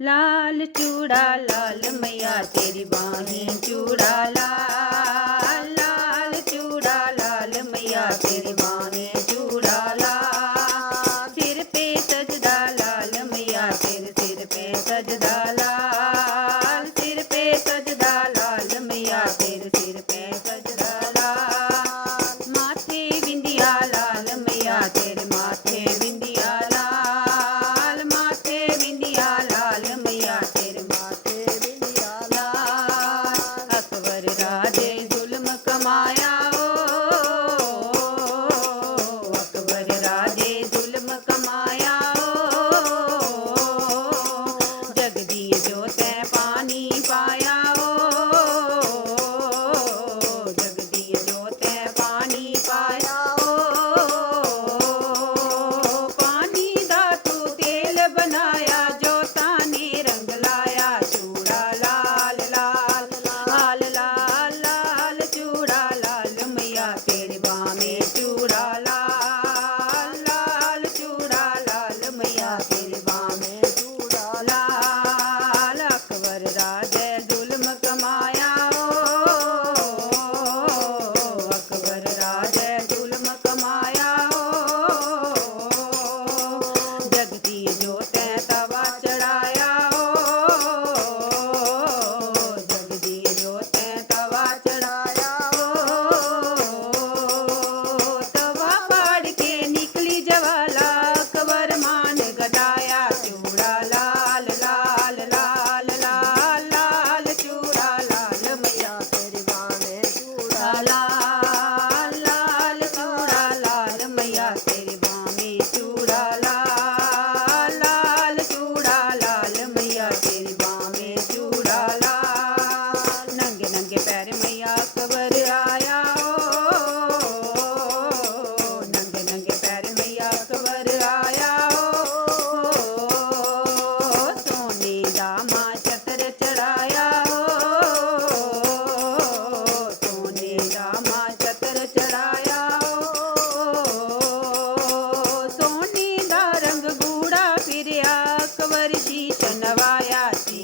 लाल चूड़ा लाल मैया तेरी बाहें चूड़ा लाल, लाल चूड़ा लाल मैया तेरी बाहें चूड़ा लाल, सिर पे सजदा लाल मैया तेरे सिर पे सजदा लाल, सिर पे सजदा लाल मैया तेरे सिर पे सजदा लाल, माथे बिंदिया लाल मैया तेरे माथे बिंदिया लाल, माथे बिंदिया लाल मैया तेरे माथे बिंदिया लाल, अकबर राजे जुल्म कमाया अकबर राजे जुल्म कमाया जगदी जो तै पानी पाया जगदी जो तै पानी पाया पानी दा तू तेल बनाया जोता ने रंग लाया चूड़ा लाल लाल लाल लाल लाल चूड़ा लाल मैया तेरे बामें चूड़ा लाल लाल चूड़ा लाल मैया तेरे बामें चूड़ा लाल, अकबर राजे जुल्म कमाया अकबर राजे जुल्म कमाया जगती जो तै तवा चढ़ाया जगदी जो तै तवा चढ़ाया तवा फाड़ के निकली ज्वाला अकबर मान घटाया चूड़ा लाल लाल लाल लाल लाल चूड़ा लाल मैया तेरी बाहें चूड़ा लाल लाल चूड़ा लाल मैया तेरी बाहें चूड़ा लाल लाल चूड़ा लाल मैया तेरी बाहें चूड़ा लाल, नंगे नंगे पैर मैया अकबर आया नंगे नंगे पैर मैया अकबर आया सोने दा मां छतर चढ़ाया सोने दा मां छतर चढ़ाया सोने दा रंग गूड़ा फिरिया अकबर शीश नवाया सी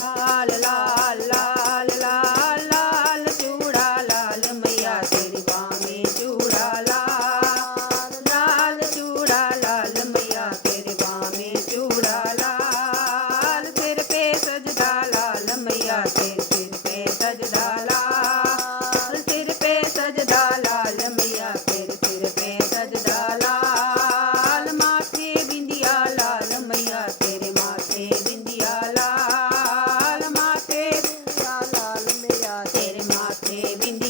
लाल लाल लाल लाल लाल चूड़ा लाल मैया तेरी बाहें चूड़ा लाल लाल चूड़ा लाल मैया तेरी बाहें चूड़ा लाल, सिर पे सजदा लाल मैया तेरे सिर पे सजदा लाल, सिर पे सजदा लाल मैया तेरे सिर पे सजदा लाल, माथे बिंदिया लाल मैया तेरे माथे बिंदिया लाल, माथे बिंदिया लाल मैया तेरे माथे बिंदिया